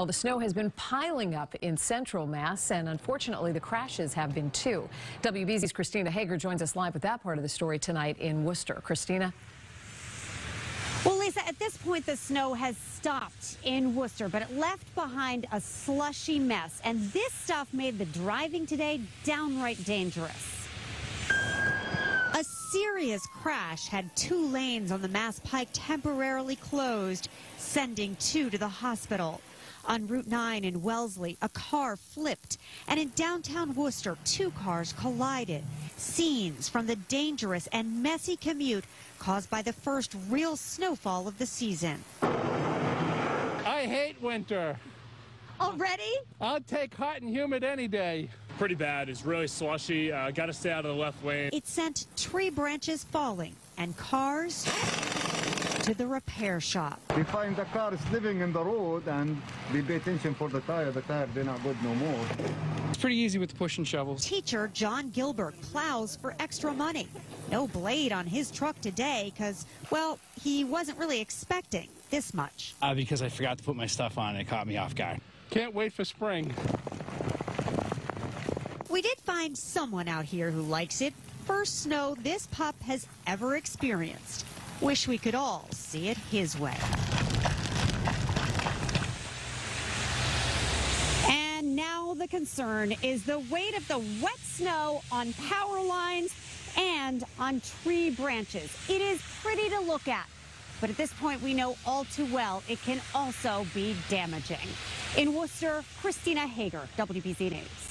Well, the snow has been piling up in central Mass, and unfortunately, the crashes have been too. WBZ's Christina Hager joins us live with that part of the story tonight in Worcester. Christina? Well, Lisa, at this point, the snow has stopped in Worcester, but it left behind a slushy mess. And this stuff made the driving today downright dangerous. A serious crash had 2 lanes on the Mass Pike temporarily closed, sending 2 to the hospital. On Route 9 in Wellesley, a car flipped, and in downtown Worcester, 2 cars collided. Scenes from the dangerous and messy commute caused by the first real snowfall of the season. I hate winter. Already? I'll take hot and humid any day. Pretty bad. It's really slushy. Got to stay out of the left lane. It sent tree branches falling and cars to the repair shop. We find the car is living in the road, and we pay attention for the tire. The tire, they're not good no more. It's pretty easy with the push and shovels. Teacher John Gilbert plows for extra money. No blade on his truck today because, well, he wasn't really expecting this much. Because I forgot to put my stuff on and it caught me off guard. Can't wait for spring. We did find someone out here who likes it. First snow this pup has ever experienced. Wish we could all see it his way. And now the concern is the weight of the wet snow on power lines and on tree branches. It is pretty to look at, but at this point we know all too well it can also be damaging. In Worcester, Christina Hager, WBZ News.